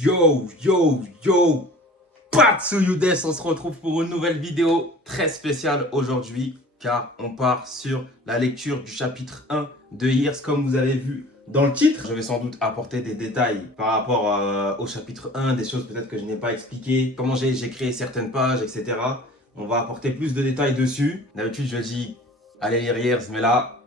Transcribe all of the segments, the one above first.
Yo, yo, yo, Patsuyudes, on se retrouve pour une nouvelle vidéo très spéciale aujourd'hui car on part sur la lecture du chapitre 1 de Years comme vous avez vu dans le titre. Je vais sans doute apporter des détails par rapport au chapitre 1, des choses peut-être que je n'ai pas expliquées, comment j'ai créé certaines pages, etc. On va apporter plus de détails dessus. D'habitude je dis allez lire Years, mais là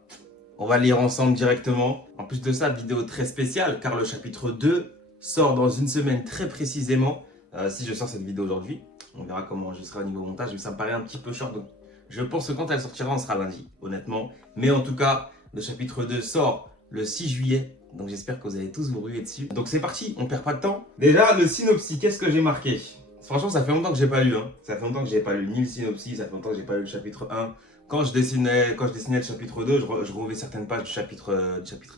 on va lire ensemble directement. En plus de ça, vidéo très spéciale car le chapitre 2 sort dans une semaine très précisément. Si je sors cette vidéo aujourd'hui, on verra comment je serai au niveau montage, mais ça me paraît un petit peu short. Donc je pense que quand elle sortira, on sera lundi, honnêtement. Mais en tout cas, le chapitre 2 sort le 6 juillet. Donc j'espère que vous allez tous vous ruer dessus. Donc c'est parti, on perd pas de temps. Déjà, le synopsis, qu'est-ce que j'ai marqué? Franchement, ça fait longtemps que j'ai pas lu. Ça fait longtemps que j'ai pas lu ni le synopsis, ça fait longtemps que j'ai pas lu le chapitre 1. Quand je dessinais le chapitre 2, je retrouvais certaines pages du chapitre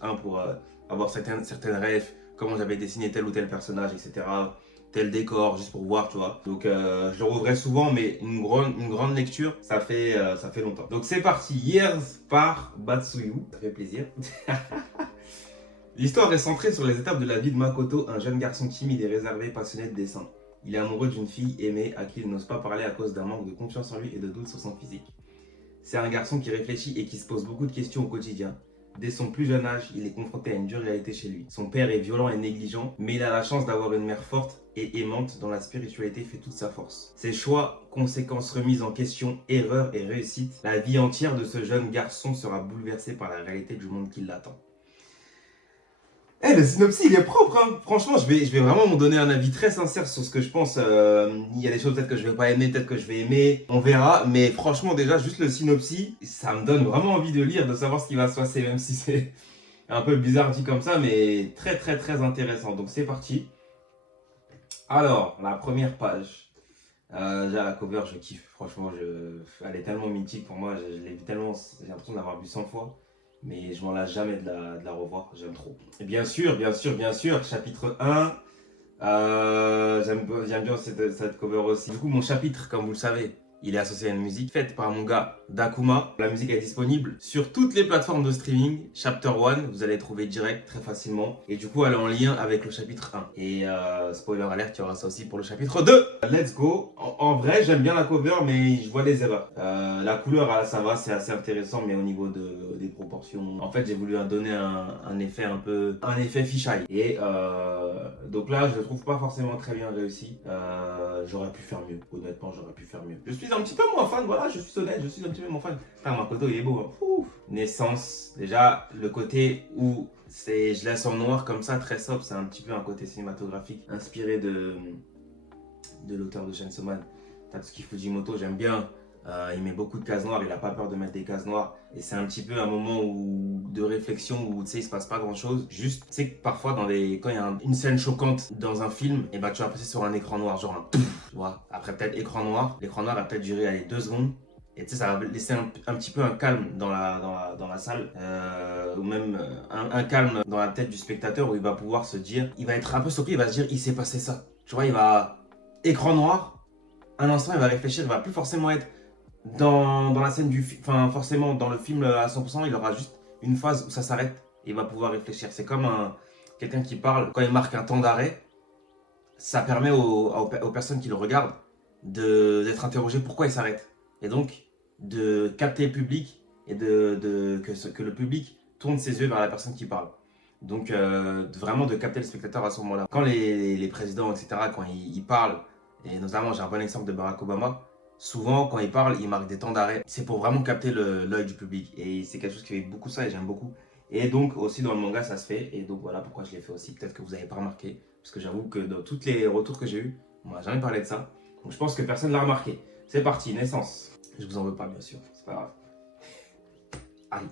1 pour avoir certaines rêves, comment j'avais dessiné tel ou tel personnage, etc. Tel décor, juste pour voir, tu vois. Donc je le rouvrais souvent, mais une grande lecture, ça fait longtemps. Donc c'est parti, Years par Batsuyu, ça fait plaisir. L'histoire est centrée sur les étapes de la vie de Makoto, un jeune garçon timide et réservé, passionné de dessin. Il est amoureux d'une fille aimée à qui il n'ose pas parler à cause d'un manque de confiance en lui et de doutes sur son physique. C'est un garçon qui réfléchit et qui se pose beaucoup de questions au quotidien. Dès son plus jeune âge, il est confronté à une dure réalité chez lui. Son père est violent et négligent, mais il a la chance d'avoir une mère forte et aimante dont la spiritualité fait toute sa force. Ses choix, conséquences remises en question, erreurs et réussites, la vie entière de ce jeune garçon sera bouleversée par la réalité du monde qui l'attend. Le synopsis, il est propre, hein. Franchement, je vais vraiment me donner un avis très sincère sur ce que je pense. Il y a des choses peut-être que je vais pas aimer, peut-être que je vais aimer. On verra. Mais franchement, déjà, juste le synopsis, ça me donne vraiment envie de lire, de savoir ce qui va se passer, même si c'est un peu bizarre dit comme ça, mais très intéressant. Donc, c'est parti. Alors, la première page. Déjà, la cover, je kiffe. Franchement, elle est tellement mythique pour moi. Je l'ai vu tellement, j'ai l'impression de l'avoir vu 100 fois. Mais je m'en lasse jamais de la revoir, j'aime trop. Et bien sûr, chapitre 1, j'aime bien cette cover aussi. Du coup, mon chapitre, comme vous le savez, il est associé à une musique faite par mon gars Dakuma. La musique est disponible sur toutes les plateformes de streaming. Chapter 1, vous allez trouver direct, très facilement. Et du coup, elle est en lien avec le chapitre 1. Et spoiler alert, il y aura ça aussi pour le chapitre 2. Let's go. En vrai, j'aime bien la cover, mais je vois des erreurs. La couleur, ça va, c'est assez intéressant, mais au niveau des proportions, en fait, j'ai voulu donner un effet un effet fisheye. Et donc là, je le trouve pas forcément très bien réussi. J'aurais pu faire mieux. Honnêtement, j'aurais pu faire mieux. Je suis un petit peu moins fan, voilà, je suis honnête, je suis un petit peu moins fan. Putain, Makoto, il est beau. Hein. Ouf. Naissance, déjà, le côté où je laisse en noir comme ça, très sobre, c'est un petit peu un côté cinématographique, inspiré de l'auteur de Chainsaw Man, Tatsuki Fujimoto. J'aime bien. Il met beaucoup de cases noires, il n'a pas peur de mettre des cases noires. Et c'est un petit peu un moment de réflexion où tu sais, il se passe pas grand chose. Juste, tu sais que parfois, quand il y a une scène choquante dans un film, et bah, tu vas passer sur un écran noir, genre un tu vois. Après, peut-être écran noir. L'écran noir va peut-être durer allez, 2 secondes. Et tu sais, ça va laisser un petit peu un calme dans la salle. Ou même un calme dans la tête du spectateur où il va pouvoir se dire, il va être un peu surpris, il va se dire, il s'est passé ça. Tu vois, il va. Écran noir, un instant, il va réfléchir, il va plus forcément être dans la scène enfin forcément dans le film à 100%, il aura juste une phase où ça s'arrête et il va pouvoir réfléchir. C'est comme quelqu'un qui parle, quand il marque un temps d'arrêt, ça permet aux personnes qui le regardent d'être interrogées pourquoi il s'arrête. Et donc de capter le public et que le public tourne ses yeux vers la personne qui parle. Donc vraiment de capter le spectateur à ce moment-là. Quand les présidents, etc., quand ils parlent, et notamment j'ai un bon exemple de Barack Obama, souvent quand il parle, il marque des temps d'arrêt. C'est pour vraiment capter l'œil du public. Et c'est quelque chose qui fait beaucoup ça et j'aime beaucoup. Et donc aussi dans le manga ça se fait. Et donc voilà pourquoi je l'ai fait aussi. Peut-être que vous n'avez pas remarqué. Parce que j'avoue que dans tous les retours que j'ai eus, on m'a jamais parlé de ça. Donc je pense que personne ne l'a remarqué. C'est parti, naissance. Je vous en veux pas bien sûr, c'est pas grave. Aïe.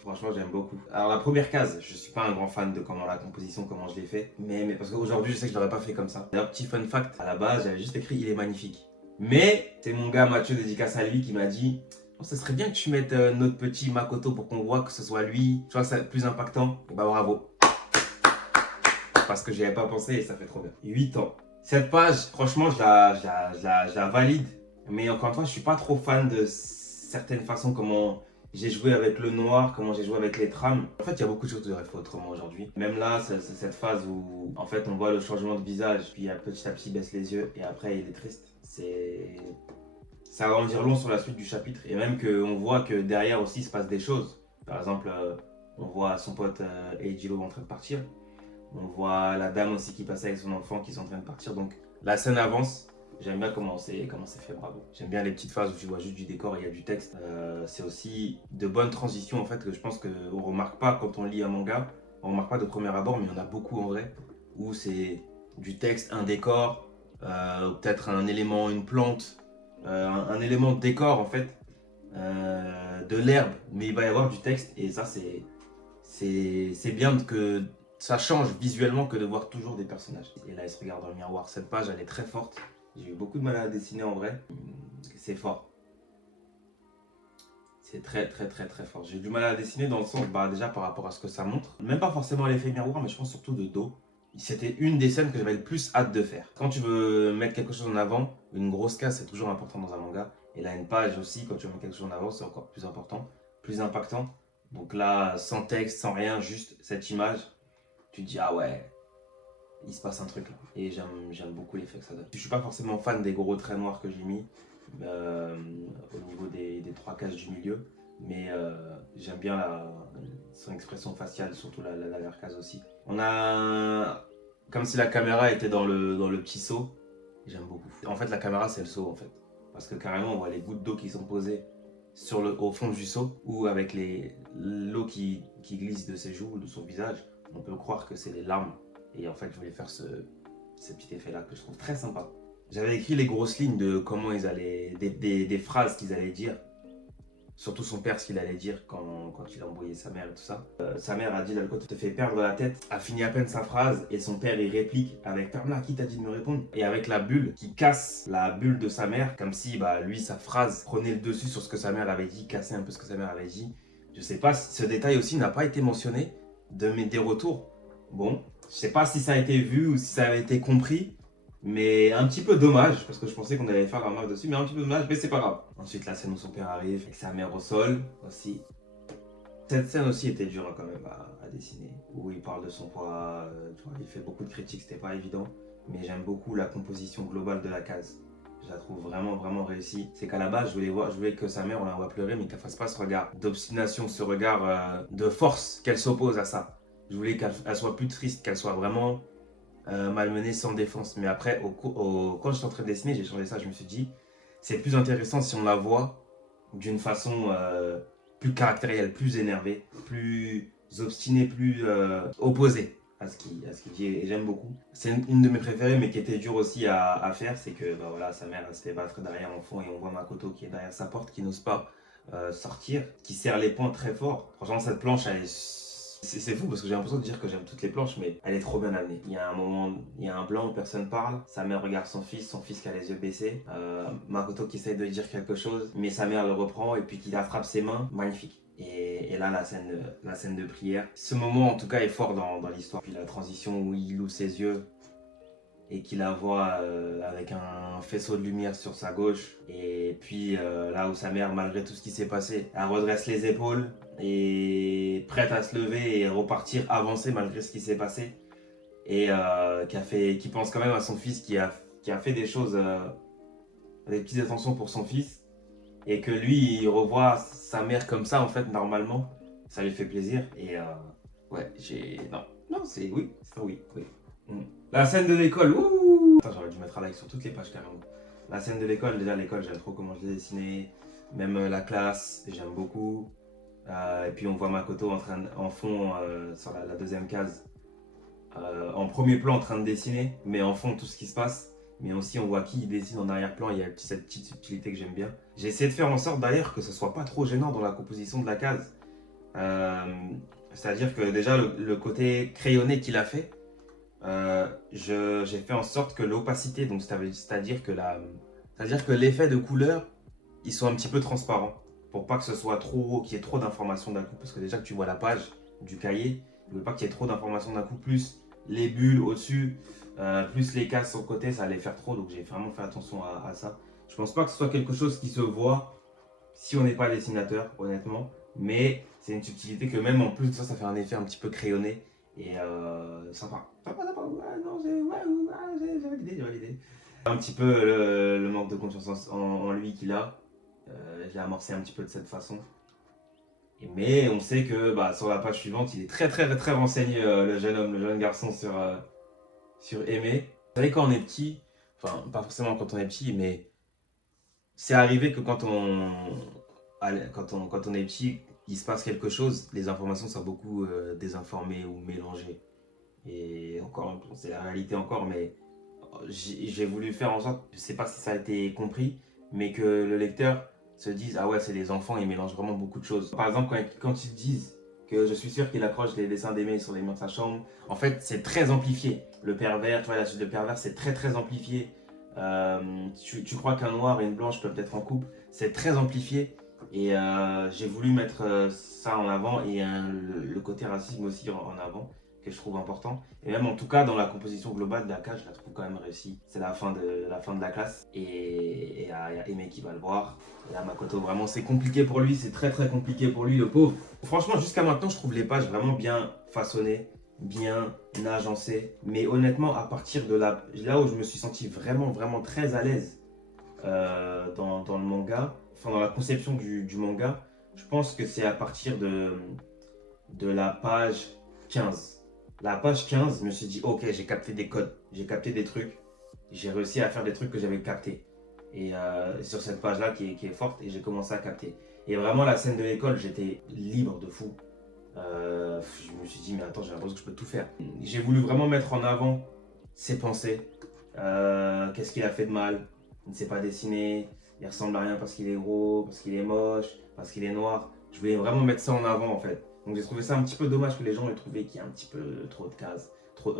Franchement, j'aime beaucoup. Alors, la première case, je suis pas un grand fan de comment la composition, comment je l'ai fait. Mais parce qu'aujourd'hui, je sais que je l'aurais pas fait comme ça. D'ailleurs, petit fun fact, à la base, j'avais juste écrit il est magnifique. Mais c'est mon gars Mathieu, dédicace à lui, qui m'a dit oh, ça serait bien que tu mettes notre petit Makoto pour qu'on voit que ce soit lui. Tu vois, c'est plus impactant. Et bah, bravo. Parce que j'y avais pas pensé et ça fait trop bien. 8 ans. Cette page, franchement, je la valide. Mais encore une fois, je suis pas trop fan de certaines façons comment j'ai joué avec le noir, comment j'ai joué avec les trames. En fait, il y a beaucoup de choses que j'aurais fait autrement aujourd'hui. Même là, c'est cette phase où en fait on voit le changement de visage, puis petit à petit il baisse les yeux et après il est triste. Ça va en dire long sur la suite du chapitre et même qu'on voit que derrière aussi il se passe des choses. Par exemple, on voit son pote Eijiro en train de partir. On voit la dame aussi qui passe avec son enfant qui sont en train de partir. Donc la scène avance. J'aime bien comment c'est fait, bravo. J'aime bien les petites phases où tu vois juste du décor et il y a du texte. C'est aussi de bonnes transitions en fait que je pense qu'on remarque pas quand on lit un manga. On remarque pas de premier abord, mais il y en a beaucoup en vrai. Où c'est du texte, un décor, peut-être un élément, une plante, un élément de décor en fait, de l'herbe, mais il va y avoir du texte et ça c'est bien que ça change visuellement que de voir toujours des personnages. Et là, il se regarde dans le miroir. Cette page, elle est très forte. J'ai eu beaucoup de mal à la dessiner en vrai. C'est fort. C'est très très très très fort. J'ai eu du mal à la dessiner dans le sens, déjà par rapport à ce que ça montre. Même pas forcément l'effet miroir, mais je pense surtout de dos. C'était une des scènes que j'avais le plus hâte de faire. Quand tu veux mettre quelque chose en avant, une grosse case, c'est toujours important dans un manga. Et là, une page aussi, quand tu veux mettre quelque chose en avant, c'est encore plus important, plus impactant. Donc là, sans texte, sans rien, juste cette image, tu te dis, ah ouais, il se passe un truc là. Et j'aime beaucoup l'effet que ça donne. Je suis pas forcément fan des gros traits noirs que j'ai mis au niveau des trois cases du milieu, mais j'aime bien son expression faciale, surtout la dernière case aussi. On a comme si la caméra était dans le petit seau. J'aime beaucoup. En fait, la caméra, c'est le seau en fait. Parce que carrément, on voit les gouttes d'eau qui sont posées au fond du seau, ou avec l'eau qui glisse de ses joues, de son visage, on peut croire que c'est les larmes. Et en fait, je voulais faire ce petit effet-là que je trouve très sympa. J'avais écrit les grosses lignes de comment ils allaient, des phrases qu'ils allaient dire. Surtout son père, ce qu'il allait dire quand il a envoyé sa mère et tout ça. Sa mère a dit, l'alcool te fait perdre la tête, a fini à peine sa phrase et son père il réplique avec ferme-la, qui t'a dit de me répondre? Et avec la bulle qui casse la bulle de sa mère, comme si lui, sa phrase prenait le dessus sur ce que sa mère avait dit, cassait un peu ce que sa mère avait dit. Je sais pas, ce détail aussi n'a pas été mentionné des retours. Bon, je sais pas si ça a été vu ou si ça a été compris. Mais un petit peu dommage, parce que je pensais qu'on allait faire un match dessus, mais un petit peu dommage, mais c'est pas grave. Ensuite, la scène où son père arrive, avec sa mère au sol aussi. Cette scène aussi était dure quand même à dessiner, où il parle de son poids, tu vois, il fait beaucoup de critiques, c'était pas évident. Mais j'aime beaucoup la composition globale de la case. Je la trouve vraiment, vraiment réussie. C'est qu'à la base, je voulais que sa mère, on la voit pleurer, mais qu'elle fasse pas ce regard d'obstination, ce regard de force, qu'elle s'oppose à ça. Je voulais qu'elle soit plus triste, qu'elle soit vraiment malmenée sans défense. Mais après, quand j'étais en train de dessiner, j'ai changé ça. Je me suis dit, c'est plus intéressant si on la voit d'une façon plus caractérielle, plus énervée, plus obstinée, plus opposée à ce qu'il dit. Et j'aime beaucoup. C'est une de mes préférées, mais qui était dure aussi à faire. C'est que voilà, sa mère elle se fait battre derrière en fond et on voit Makoto qui est derrière sa porte, qui n'ose pas sortir, qui serre les poings très fort. Franchement, cette planche, elle est. C'est fou parce que j'ai l'impression de dire que j'aime toutes les planches, mais elle est trop bien amenée. Il y a un moment, il y a un blanc où personne parle. Sa mère regarde son fils qui a les yeux baissés. Makoto qui essaye de lui dire quelque chose, mais sa mère le reprend et puis qui attrape ses mains. Magnifique. Et là, la scène de prière. Ce moment, en tout cas, est fort dans l'histoire. Puis la transition où il ouvre ses yeux et qu'il la voit avec un faisceau de lumière sur sa gauche. Et puis là où sa mère, malgré tout ce qui s'est passé, elle redresse les épaules et prête à se lever et repartir, avancer malgré ce qui s'est passé. Et qui pense quand même à son fils qui a fait des choses, des petites attentions pour son fils. Et que lui, il revoit sa mère comme ça, en fait, normalement. Ça lui fait plaisir. Et ouais, Non, c'est oui. C'est oui. La scène de l'école, ouh! Attends, j'aurais dû mettre un like sur toutes les pages carrément. La scène de l'école, déjà l'école, j'aime trop comment je l'ai dessiné. Même la classe, j'aime beaucoup. Et puis on voit Makoto en fond sur la deuxième case. En premier plan en train de dessiner, mais en fond tout ce qui se passe. Mais aussi on voit qui il dessine en arrière-plan, il y a cette petite subtilité que j'aime bien. J'ai essayé de faire en sorte d'ailleurs que ce soit pas trop gênant dans la composition de la case. C'est-à-dire que déjà le côté crayonné qu'il a fait, j'ai fait en sorte que l'opacité, donc c'est-à-dire que l'effet de couleur, ils sont un petit peu transparents pour pas que ce soit qu'il y ait trop d'informations d'un coup, parce que déjà que tu vois la page du cahier, je veux pas qu'il y ait trop d'informations d'un coup, plus les bulles au-dessus, plus les cases sur le côté, ça allait faire trop, donc j'ai vraiment fait attention à ça. Je pense pas que ce soit quelque chose qui se voit si on n'est pas dessinateur, honnêtement, mais c'est une subtilité que même en plus de ça, ça fait un effet un petit peu crayonné. Et sympa. Sympa. Ouais, non, j'ai validé, j'ai validé. Un petit peu le manque de confiance en lui qu'il a. Je l'ai amorcé un petit peu de cette façon. Mais on sait que bah, sur la page suivante, il est très renseigné, le jeune homme, le jeune garçon sur Aimé. Vous savez, quand on est petit, enfin, pas forcément quand on est petit, mais c'est arrivé que quand on est petit, il se passe quelque chose, les informations sont beaucoup désinformées ou mélangées. Et encore, c'est la réalité encore, mais j'ai voulu faire en sorte, je sais pas si ça a été compris, mais que le lecteur se dise ah ouais, c'est des enfants, ils mélangent vraiment beaucoup de choses. Par exemple, quand ils disent que je suis sûr qu'il accroche les dessins d'Aimé sur les murs de sa chambre, en fait, c'est très amplifié. Le pervers, tu vois, la suite de pervers, c'est très amplifié. Tu crois qu'un noir et une blanche peuvent être en couple, c'est très amplifié. Et j'ai voulu mettre ça en avant et le côté racisme aussi en avant, que je trouve important. Et même en tout cas, dans la composition globale de la cage, je la trouve quand même réussie. C'est la fin de la classe. Et il y a Aimé qui va le voir. Et là, Makoto, vraiment, c'est compliqué pour lui. C'est très compliqué pour lui, le pauvre. Franchement, jusqu'à maintenant, je trouve les pages vraiment bien façonnées, bien agencées. Mais honnêtement, à partir de là où je me suis senti vraiment très à l'aise dans le manga, enfin dans la conception du manga, je pense que c'est à partir de la page 15. La page 15, je me suis dit, ok, j'ai capté des codes, j'ai capté des trucs, j'ai réussi à faire des trucs que j'avais captés. Et sur cette page-là qui est forte, et j'ai commencé à capter. Et vraiment, la scène de l'école, j'étais libre de fou. Je me suis dit, mais attends, j'ai l'impression que je peux tout faire. J'ai voulu vraiment mettre en avant ses pensées. Qu'est-ce qu'il a fait de mal? Il ne sait pas dessiner, il ressemble à rien parce qu'il est gros, parce qu'il est moche, parce qu'il est noir. Je voulais vraiment mettre ça en avant en fait. Donc j'ai trouvé ça un petit peu dommage que les gens aient trouvé qu'il y a un petit peu trop de cases, un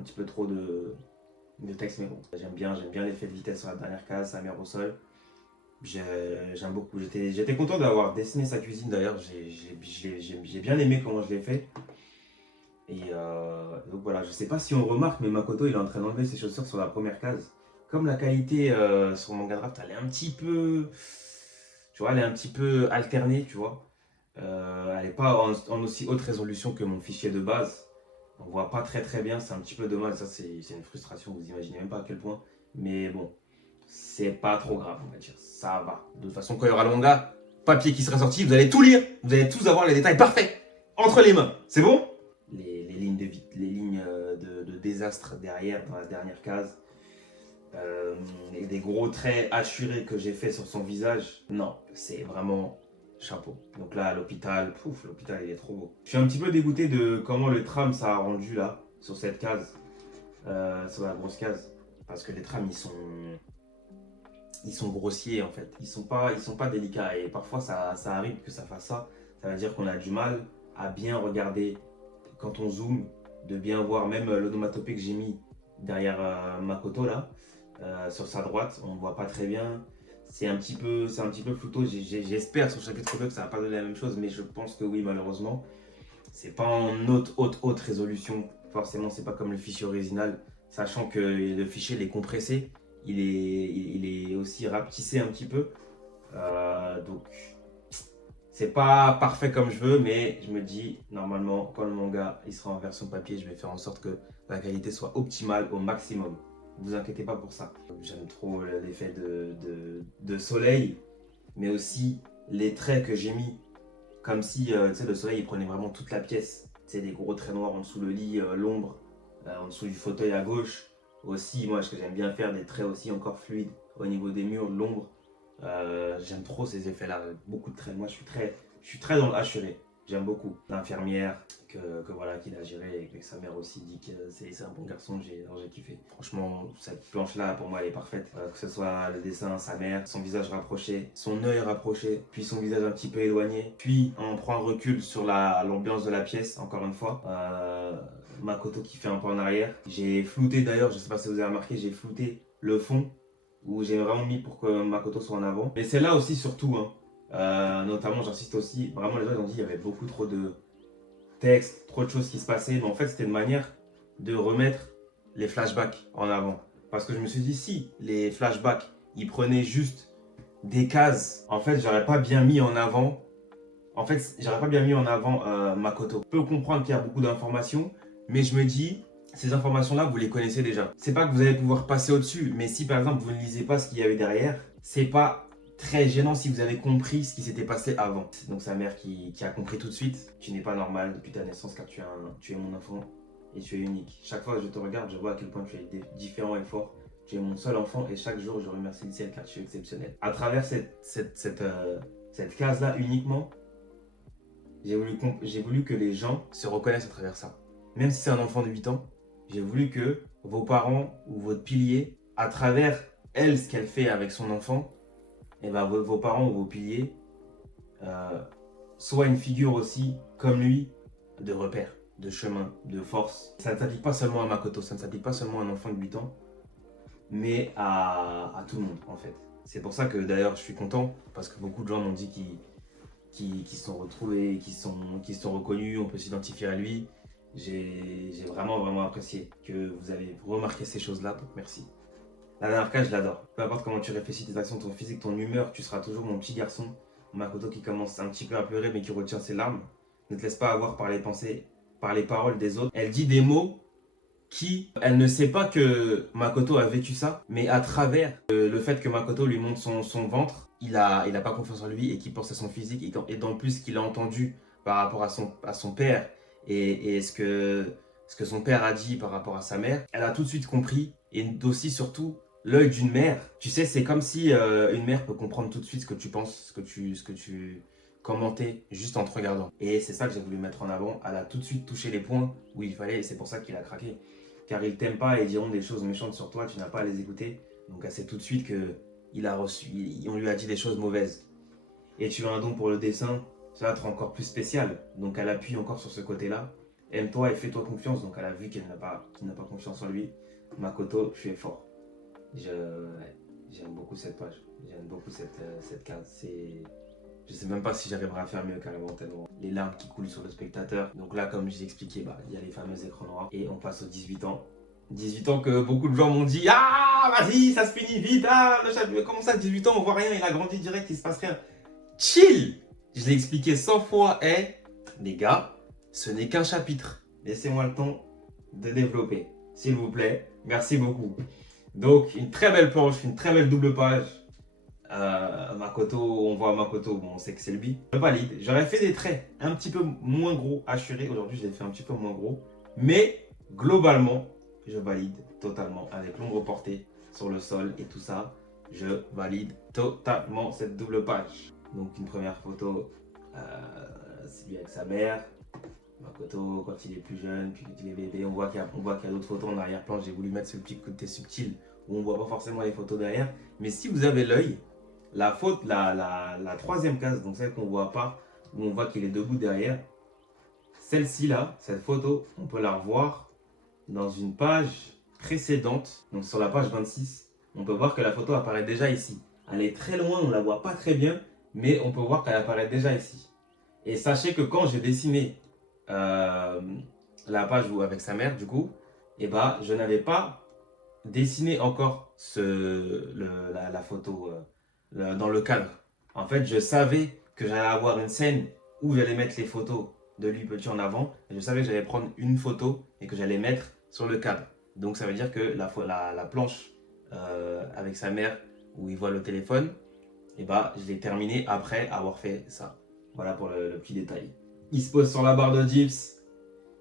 petit peu trop de texte, mais bon. J'aime bien l'effet de vitesse sur la dernière case, sa mère au sol. J'aime beaucoup. J'étais content d'avoir dessiné sa cuisine d'ailleurs. J'ai bien aimé comment je l'ai fait. Et donc voilà, je sais pas si on remarque, mais Makoto il est en train d'enlever ses chaussures sur la première case. Comme la qualité sur Manga Draft, elle est un petit peu. Tu vois, elle est un petit peu alternée, tu vois. Elle n'est pas en aussi haute résolution que mon fichier de base. On voit pas très bien, c'est un petit peu dommage. Ça, c'est une frustration, vous imaginez même pas à quel point. Mais bon, c'est pas trop grave, on va dire. Ça va. De toute façon, quand il y aura le manga, papier qui sera sorti, vous allez tout lire. Vous allez tous avoir les détails parfaits entre les mains. C'est bon? Les lignes de désastre derrière, dans la dernière case. Et des gros traits assurés que j'ai fait sur son visage. Non, c'est vraiment chapeau. Donc là, à l'hôpital, l'hôpital il est trop beau. Je suis un petit peu dégoûté de comment le tram ça a rendu là, sur cette case, sur la grosse case. Parce que les trams ils sont grossiers en fait. Ils sont pas délicats et parfois ça arrive que ça fasse ça. Ça veut dire qu'on a du mal à bien regarder quand on zoome, de bien voir même l'onomatopée que j'ai mis derrière Makoto là, sur sa droite, on ne voit pas très bien. C'est un petit peu flouto. J'espère sur chapitre 2 que ça va pas donner la même chose, mais je pense que oui, malheureusement. C'est pas en haute résolution. Forcément, c'est pas comme le fichier original, sachant que le fichier il est compressé, il est aussi rapetissé un petit peu. Donc, c'est pas parfait comme je veux, mais je me dis, normalement, quand le manga il sera en version papier, je vais faire en sorte que la qualité soit optimale au maximum. Ne vous inquiétez pas pour ça. J'aime trop l'effet de soleil, mais aussi les traits que j'ai mis. Comme si le soleil il prenait vraiment toute la pièce. Des gros traits noirs en dessous le lit, l'ombre, en dessous du fauteuil à gauche. Aussi, moi, ce que j'aime bien faire, des traits aussi encore fluides au niveau des murs, de l'ombre. J'aime trop ces effets-là, beaucoup de traits. Moi, je suis très dans le hachuré. J'aime beaucoup l'infirmière que voilà qu'il a géré et que sa mère aussi dit que c'est un bon garçon. J'ai kiffé. Franchement, cette planche-là, pour moi, elle est parfaite. Que ce soit le dessin, sa mère, son visage rapproché, son œil rapproché, puis son visage un petit peu éloigné. Puis on prend un recul sur l'ambiance de la pièce, encore une fois. Makoto qui fait un pas en arrière. J'ai flouté d'ailleurs, je sais pas si vous avez remarqué, j'ai flouté le fond où j'ai vraiment mis pour que Makoto soit en avant. Mais c'est là aussi surtout, hein. Notamment j'insiste aussi, vraiment les gens ils ont dit qu'il y avait beaucoup trop de texte, trop de choses qui se passaient, mais en fait c'était une manière de remettre les flashbacks en avant. Parce que je me suis dit si les flashbacks ils prenaient juste des cases, en fait j'aurais pas bien mis en avant En fait, j'aurais pas bien mis en avant Makoto. Je peux comprendre qu'il y a beaucoup d'informations, mais je me dis, ces informations-là, vous les connaissez déjà. C'est pas que vous allez pouvoir passer au-dessus, mais si par exemple vous ne lisez pas ce qu'il y avait derrière, c'est pas très gênant si vous avez compris ce qui s'était passé avant. Donc sa mère qui a compris tout de suite, tu n'es pas normal depuis ta naissance car tu es mon enfant et tu es unique. Chaque fois que je te regarde, je vois à quel point tu es différent et fort. Tu es mon seul enfant et chaque jour je remercie le ciel car tu es exceptionnel. À travers cette case-là uniquement, j'ai voulu que les gens se reconnaissent à travers ça. Même si c'est un enfant de 8 ans, j'ai voulu que vos parents ou votre pilier, à travers elle, ce qu'elle fait avec son enfant, et ben vos parents ou vos piliers soient une figure aussi, comme lui, de repère, de chemin, de force. Ça ne s'applique pas seulement à Makoto, ça ne s'applique pas seulement à un enfant de 8 ans, mais à tout le monde en fait. C'est pour ça que d'ailleurs je suis content, parce que beaucoup de gens m'ont dit qu'ils se sont retrouvés, qu'ils se sont reconnus, on peut s'identifier à lui. J'ai vraiment apprécié que vous avez remarqué ces choses-là, donc merci. La dernière case, je l'adore. Peu importe comment tu réfléchis, tes actions, ton physique, ton humeur, tu seras toujours mon petit garçon. Makoto qui commence un petit peu à pleurer mais qui retient ses larmes. Ne te laisse pas avoir par les pensées, par les paroles des autres. Elle dit des mots elle ne sait pas que Makoto a vécu ça, mais à travers le fait que Makoto lui montre son ventre, il a pas confiance en lui et qu'il pense à son physique et dans plus qu'il a entendu par rapport à son père et ce que son père a dit par rapport à sa mère, elle a tout de suite compris et aussi surtout l'œil d'une mère. Tu sais, c'est comme si une mère peut comprendre tout de suite ce que tu penses, ce que tu commentais juste en te regardant. Et c'est ça que j'ai voulu mettre en avant. Elle a tout de suite touché les points où il fallait et c'est pour ça qu'il a craqué. Car ils t'aiment pas et diront des choses méchantes sur toi, tu n'as pas à les écouter. Donc elle sait tout de suite on lui a dit des choses mauvaises. Et tu as un don pour le dessin, ça va être encore plus spécial. Donc elle appuie encore sur ce côté-là. Aime-toi et fais-toi confiance. Donc elle a vu qu'il n'a pas confiance en lui. Makoto, tu es fort. J'aime beaucoup cette page. J'aime beaucoup cette case. Je sais même pas si j'arriverai à faire mieux carrément tellement. Les larmes qui coulent sur le spectateur. Donc là, comme je l'ai expliqué, il y a les fameux écrans noirs. Et on passe aux 18 ans. 18 ans que beaucoup de gens m'ont dit: ah, vas-y, ça se finit vite. Ah, comment ça, 18 ans, on voit rien, il a grandi direct, il se passe rien. Chill. Je l'ai expliqué 100 fois. Les gars, ce n'est qu'un chapitre. Laissez-moi le temps de développer. S'il vous plaît. Merci beaucoup. Donc, une très belle planche, une très belle double page. Makoto, on voit Makoto, bon, on sait que c'est lui. Je valide. J'aurais fait des traits un petit peu moins gros, assurés. Aujourd'hui, je les ai fait un petit peu moins gros. Mais globalement, je valide totalement avec l'ombre portée sur le sol et tout ça. Je valide totalement cette double page. Donc, une première photo, c'est lui avec sa mère. Makoto quand il est plus jeune, puis quand il est bébé. On voit qu'il y a d'autres photos en arrière-plan. J'ai voulu mettre ce petit côté subtil où on ne voit pas forcément les photos derrière. Mais si vous avez l'œil, la troisième case, donc celle qu'on ne voit pas, où on voit qu'il est debout derrière, celle-ci là, cette photo, on peut la revoir dans une page précédente, donc sur la page 26, on peut voir que la photo apparaît déjà ici. Elle est très loin, on ne la voit pas très bien, mais on peut voir qu'elle apparaît déjà ici. Et sachez que quand j'ai dessiné la page avec sa mère, du coup, je n'avais pas dessiné encore la photo dans le cadre. En fait, je savais que j'allais avoir une scène où j'allais mettre les photos de lui petit en avant. Et je savais que j'allais prendre une photo et que j'allais mettre sur le cadre. Donc ça veut dire que la planche avec sa mère où il voit le téléphone, je l'ai terminé après avoir fait ça. Voilà pour le petit détail. Il se pose sur la barre de dips.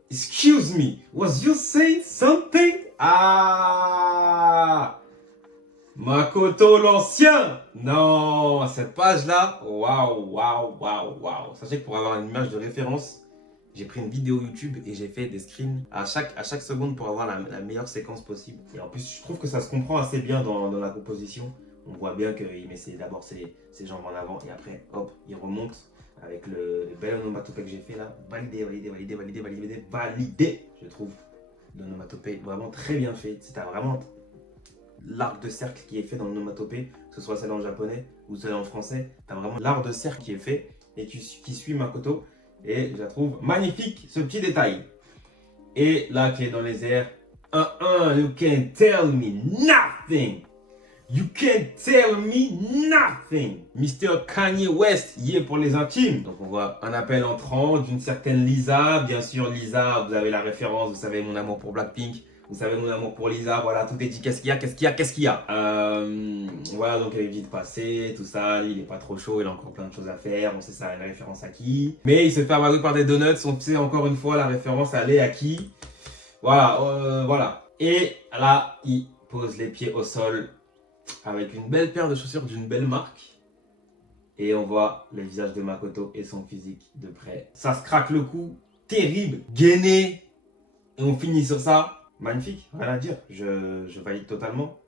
Excuse me, was you saying something? Ah! Makoto l'ancien! Non, cette page-là, waouh. Sachez que pour avoir une image de référence, j'ai pris une vidéo YouTube et j'ai fait des screens à chaque seconde pour avoir la meilleure séquence possible. Et en plus, je trouve que ça se comprend assez bien dans la composition. On voit bien qu'il met d'abord ses jambes en avant et après, hop, il remonte avec le bel onomatopée que j'ai fait là. Validé. Je trouve l'onomatopée vraiment très bien fait. C'est vraiment l'arc de cercle qui est fait dans l'onomatopée, que ce soit celle en japonais ou celle en français. Tu as vraiment l'arc de cercle qui est fait et qui suit Makoto. Et je la trouve magnifique, ce petit détail. Et là, qui est dans les airs, you can tell me nothing. You can't tell me nothing. Mr. Kanye West, y est pour les intimes. Donc on voit un appel entrant d'une certaine Lisa. Bien sûr, Lisa, vous avez la référence, vous savez mon amour pour Blackpink. Vous savez mon amour pour Lisa, voilà, tout est dit. Qu'est-ce qu'il y a, qu'est-ce qu'il y a, qu'est-ce qu'il y a Voilà, donc elle est vite passée, tout ça. Lui, il est pas trop chaud, il a encore plein de choses à faire. On sait ça, une référence à qui. Mais il se fait amadouer par des donuts. On sait encore une fois la référence, elle est à qui. Voilà, voilà. Et là, il pose les pieds au sol avec une belle paire de chaussures d'une belle marque. Et on voit le visage de Makoto et son physique de près. Ça se craque le cou, terrible, gainé. Et on finit sur ça. Magnifique, rien à dire. Je valide totalement.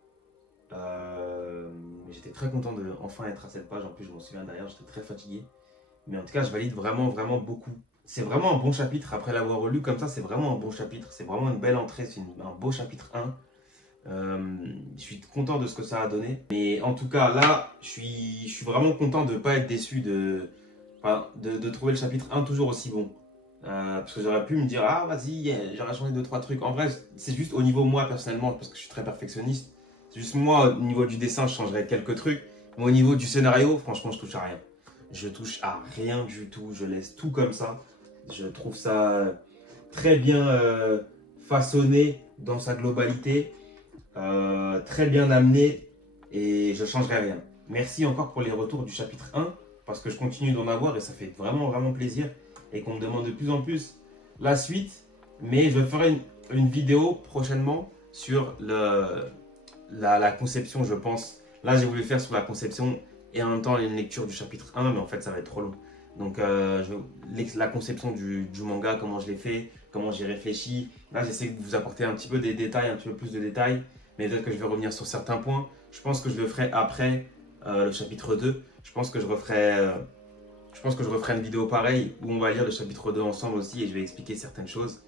J'étais très content de enfin être à cette page. En plus, je m'en souviens derrière, j'étais très fatigué. Mais en tout cas, je valide vraiment, vraiment beaucoup. C'est vraiment un bon chapitre. Après l'avoir relu comme ça, c'est vraiment un bon chapitre. C'est vraiment une belle entrée. C'est un beau chapitre 1. Je suis content de ce que ça a donné. Mais en tout cas, là, je suis vraiment content de ne pas être déçu de trouver le chapitre 1 toujours aussi bon. Parce que j'aurais pu me dire, ah vas-y, j'aurais changé 2-3 trucs. En vrai, c'est juste au niveau moi personnellement, parce que je suis très perfectionniste. C'est juste moi, au niveau du dessin, je changerais quelques trucs. Mais au niveau du scénario, franchement, je touche à rien. Je touche à rien du tout. Je laisse tout comme ça. Je trouve ça très bien façonné dans sa globalité. Très bien amené et je ne changerai rien. Merci encore pour les retours du chapitre 1 parce que je continue d'en avoir et ça fait vraiment vraiment plaisir et qu'on me demande de plus en plus la suite. Mais je ferai une vidéo prochainement sur la conception, je pense. Là, j'ai voulu faire sur la conception et en même temps une lecture du chapitre 1, mais en fait, ça va être trop long. Donc, la conception du manga, comment je l'ai fait, comment j'ai réfléchi. Là, j'essaie de vous apporter un petit peu des détails, un petit peu plus de détails. Mais peut-être que je vais revenir sur certains points. Je pense que je le ferai après le chapitre 2. Je pense que je referai une vidéo pareille où on va lire le chapitre 2 ensemble aussi et je vais expliquer certaines choses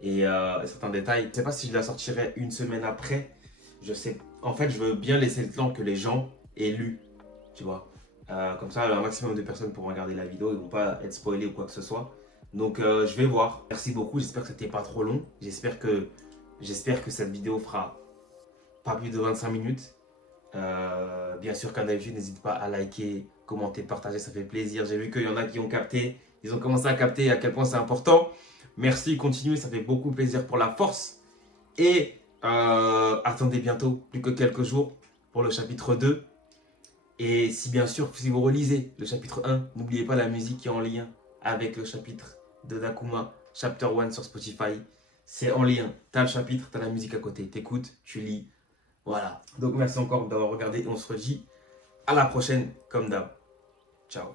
et certains détails. Je ne sais pas si je la sortirai une semaine après. Je sais. En fait, je veux bien laisser le temps que les gens aient lu, tu vois. Comme ça, un maximum de personnes pourront regarder la vidéo. Ils ne vont pas être spoilés ou quoi que ce soit. Donc, je vais voir. Merci beaucoup. J'espère que c'était pas trop long. J'espère que cette vidéo fera pas plus de 25 minutes. Bien sûr, comme d'habitude, n'hésite pas à liker, commenter, partager, ça fait plaisir. J'ai vu qu'il y en a qui ont capté, ils ont commencé à capter à quel point c'est important. Merci, continuez, ça fait beaucoup plaisir pour la force. Et attendez bientôt, plus que quelques jours, pour le chapitre 2. Et si bien sûr, si vous relisez le chapitre 1, n'oubliez pas la musique qui est en lien avec le chapitre de Dakuma, Chapter 1 sur Spotify. C'est en lien, t'as le chapitre, t'as la musique à côté, t'écoutes, tu lis. Voilà. Donc merci encore d'avoir regardé et on se redit à la prochaine comme d'hab. Ciao.